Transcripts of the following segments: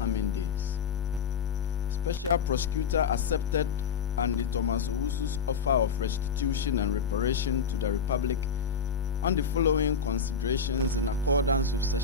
coming days. Special Prosecutor accepted Andy Thomas Owusu's offer of restitution and reparation to the Republic on the following considerations in accordance with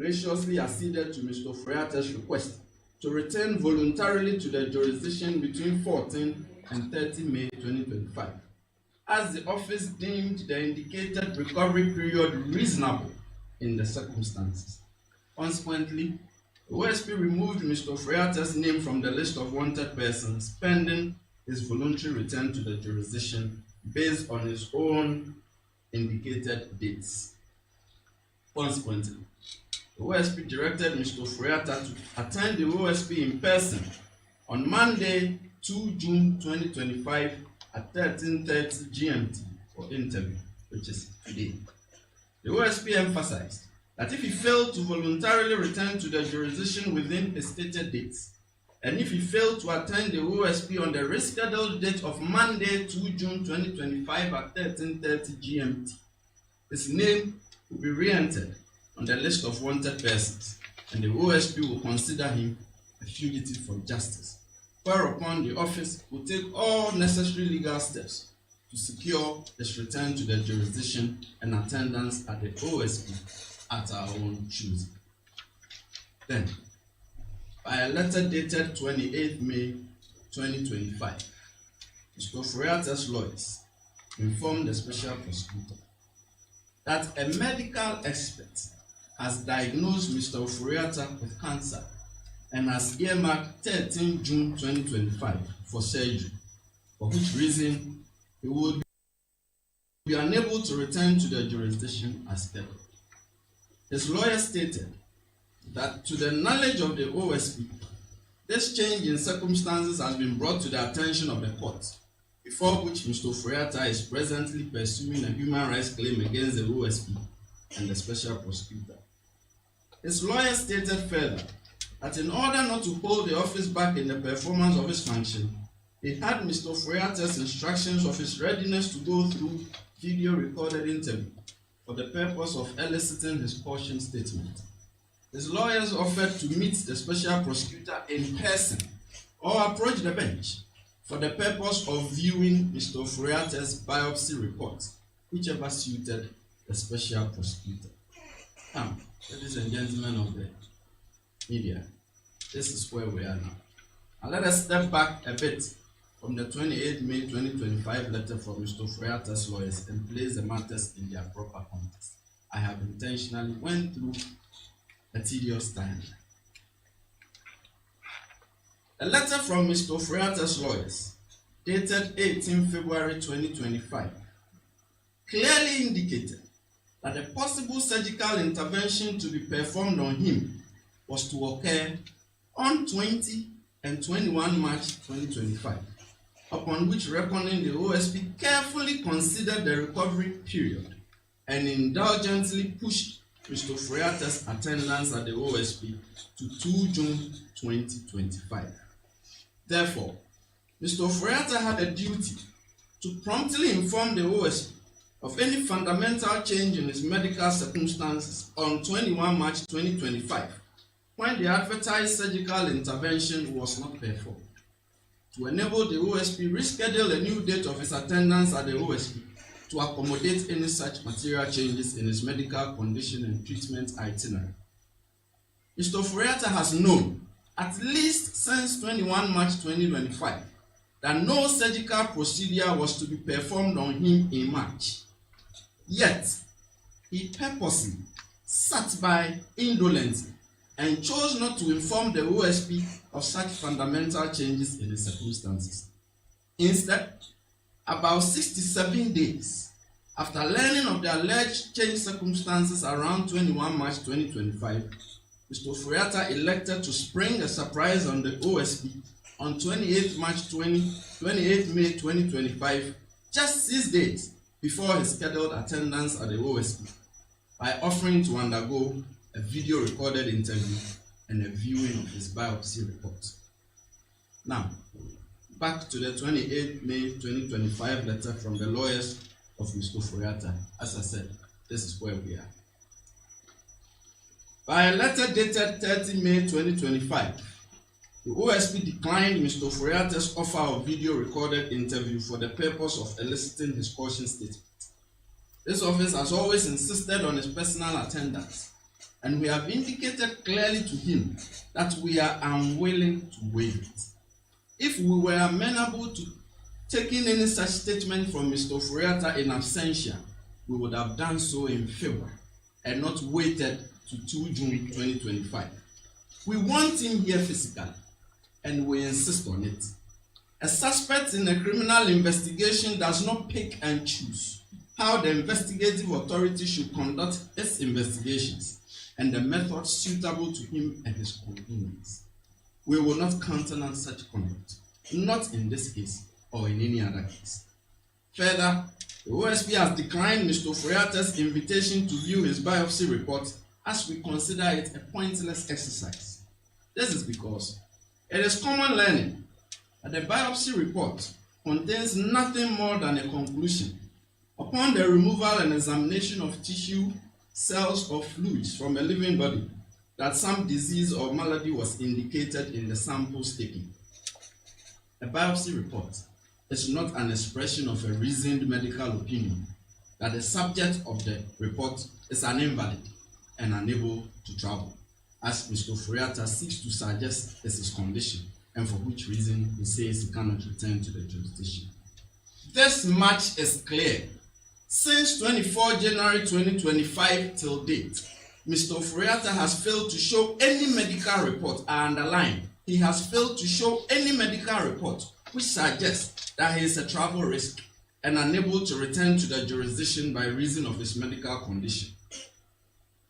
graciously acceded to Mr. Ofori-Atta's request to return voluntarily to the jurisdiction between 14 and 30 May 2025, as the office deemed the indicated recovery period reasonable in the circumstances. Consequently, the OSP removed Mr. Ofori-Atta's name from the list of wanted persons pending his voluntary return to the jurisdiction based on his own indicated dates. Consequently, the OSP directed Mr. Ofori-Atta to attend the OSP in person on Monday, 2 June 2025 at 13:30 GMT for interview, which is today. The OSP emphasized that if he failed to voluntarily return to the jurisdiction within his stated dates, and if he failed to attend the OSP on the rescheduled date of Monday, 2 June 2025 at 13:30 GMT, his name will be re-entered on the list of wanted persons, and the OSP will consider him a fugitive from justice, whereupon the office will take all necessary legal steps to secure his return to the jurisdiction and attendance at the OSP at our own choosing. Then, by a letter dated 28 May 2025, Mr. Ofori-Atta's lawyers informed the special prosecutor that a medical expert has diagnosed Mr. Ofori-Atta with cancer and has earmarked 13 June 2025 for surgery, for which reason he would be unable to return to the jurisdiction as scheduled. His lawyer stated that to the knowledge of the OSP, this change in circumstances has been brought to the attention of the court, before which Mr. Ofori-Atta is presently pursuing a human rights claim against the OSP and the special prosecutor. His lawyer stated further that in order not to hold the office back in the performance of his function, he had Mr. Ofori-Atta's instructions of his readiness to go through video recorded interview for the purpose of eliciting his caution statement. His lawyers offered to meet the special prosecutor in person or approach the bench for the purpose of viewing Mr. Ofori-Atta's biopsy report, whichever suited the special prosecutor. Now, ladies and gentlemen of the media, this is where we are now. And let us step back a bit from the 28 May 2025 letter from Mr. Ofori-Atta's lawyers and place the matters in their proper context. I have intentionally went through a tedious time. A letter from Mr. Ofori-Atta's lawyers, dated 18 February 2025, clearly indicated that a possible surgical intervention to be performed on him was to occur on 20 and 21 March 2025, upon which reckoning the OSP carefully considered the recovery period and indulgently pushed Mr. Ofori-Atta's attendance at the OSP to 2 June 2025. Therefore, Mr. Ofori-Atta had a duty to promptly inform the OSP of any fundamental change in his medical circumstances on 21 March 2025, when the advertised surgical intervention was not performed, to enable the OSP reschedule a new date of his attendance at the OSP to accommodate any such material changes in his medical condition and treatment itinerary. Mr. Ofori-Atta has known, at least since 21 March 2025, that no surgical procedure was to be performed on him in March. Yet, he purposely sat by indolently and chose not to inform the OSP of such fundamental changes in his circumstances. Instead, about 67 days after learning of the alleged changed circumstances around 21 March 2025, Mr. Ofori-Atta elected to spring a surprise on the OSP on 28 May 2025, just 6 days before his scheduled attendance at the OSP, by offering to undergo a video recorded interview and a viewing of his biopsy report. Now, back to the 28 May 2025 letter from the lawyers of Mr. Ofori-Atta. As I said, this is where we are. By a letter dated 30 May 2025, the OSP declined Mr. Ofori-Atta's offer of video recorded interview for the purpose of eliciting his caution statement. This office has always insisted on his personal attendance and we have indicated clearly to him that we are unwilling to waive it. If we were amenable to taking any such statement from Mr. Ofori-Atta in absentia, we would have done so in February and not waited to 2 June 2025. We want him here physically, and we insist on it. A suspect in a criminal investigation does not pick and choose how the investigative authority should conduct its investigations and the method suitable to him and his convenience. We will not countenance such conduct, not in this case or in any other case. Further, the OSP has declined Mr. Ofori-Atta's invitation to view his biopsy report as we consider it a pointless exercise. This is because it is common learning that the biopsy report contains nothing more than a conclusion upon the removal and examination of tissue, cells, or fluids from a living body that some disease or malady was indicated in the samples taken. A biopsy report is not an expression of a reasoned medical opinion that the subject of the report is an invalid and unable to travel, as Mr. Ofori-Atta seeks to suggest is his condition, and for which reason he says he cannot return to the jurisdiction. This much is clear. Since 24 January 2025 till date, Mr. Ofori-Atta has failed to show any medical report. I underline, he has failed to show any medical report which suggests that he is a travel risk and unable to return to the jurisdiction by reason of his medical condition.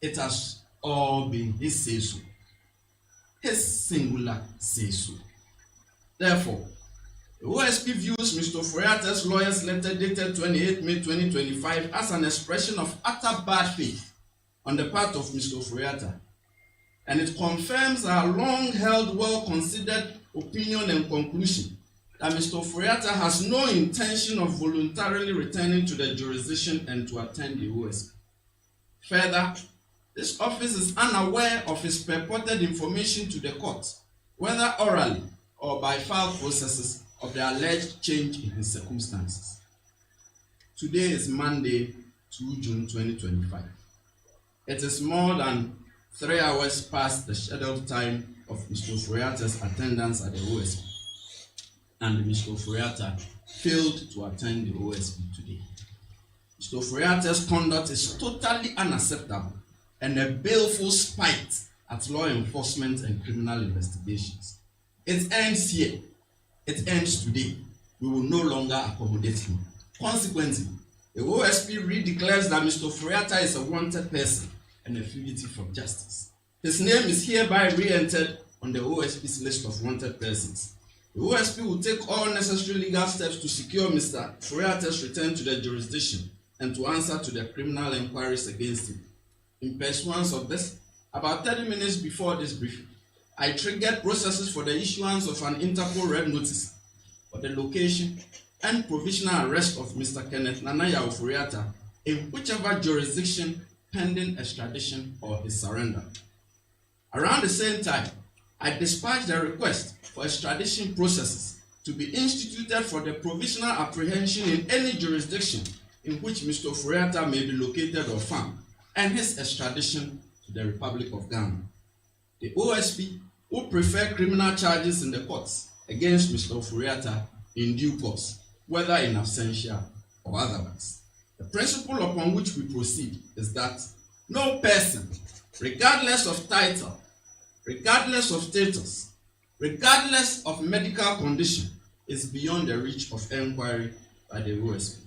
It has all been his say-so, his singular say-so. Therefore, the OSP views Mr. Ofori-Atta's lawyer's letter dated 28 May 2025 as an expression of utter bad faith on the part of Mr. Ofori-Atta, and it confirms our long-held, well-considered opinion and conclusion that Mr. Ofori-Atta has no intention of voluntarily returning to the jurisdiction and to attend the OSP. Further, this office is unaware of his purported information to the court, whether orally or by file processes, of the alleged change in his circumstances. Today is Monday, 2 June 2025. It is more than 3 hours past the scheduled time of Mr. Ofori-Atta's attendance at the OSP, and Mr. Ofori-Atta failed to attend the OSP today. Mr. Ofori-Atta's conduct is totally unacceptable and a baleful spite at law enforcement and criminal investigations. It ends here. It ends today. We will no longer accommodate him. Consequently, the OSP redeclares that Mr. Ofori-Atta is a wanted person and a fugitive from justice. His name is hereby re-entered on the OSP's list of wanted persons. The OSP will take all necessary legal steps to secure Mr. Ofori-Atta's return to the jurisdiction and to answer to the criminal inquiries against him. In pursuance of this, about 30 minutes before this briefing, I triggered processes for the issuance of an Interpol red notice for the location and provisional arrest of Mr. Kenneth Nanaya Ofori-Atta in whichever jurisdiction pending extradition or his surrender. Around the same time, I dispatched a request for extradition processes to be instituted for the provisional apprehension in any jurisdiction in which Mr. Ofori-Atta may be located or found, and his extradition to the Republic of Ghana. The OSP will prefer criminal charges in the courts against Mr. Ofori-Atta in due course, whether in absentia or otherwise. The principle upon which we proceed is that no person, regardless of title, regardless of status, regardless of medical condition, is beyond the reach of inquiry by the OSP.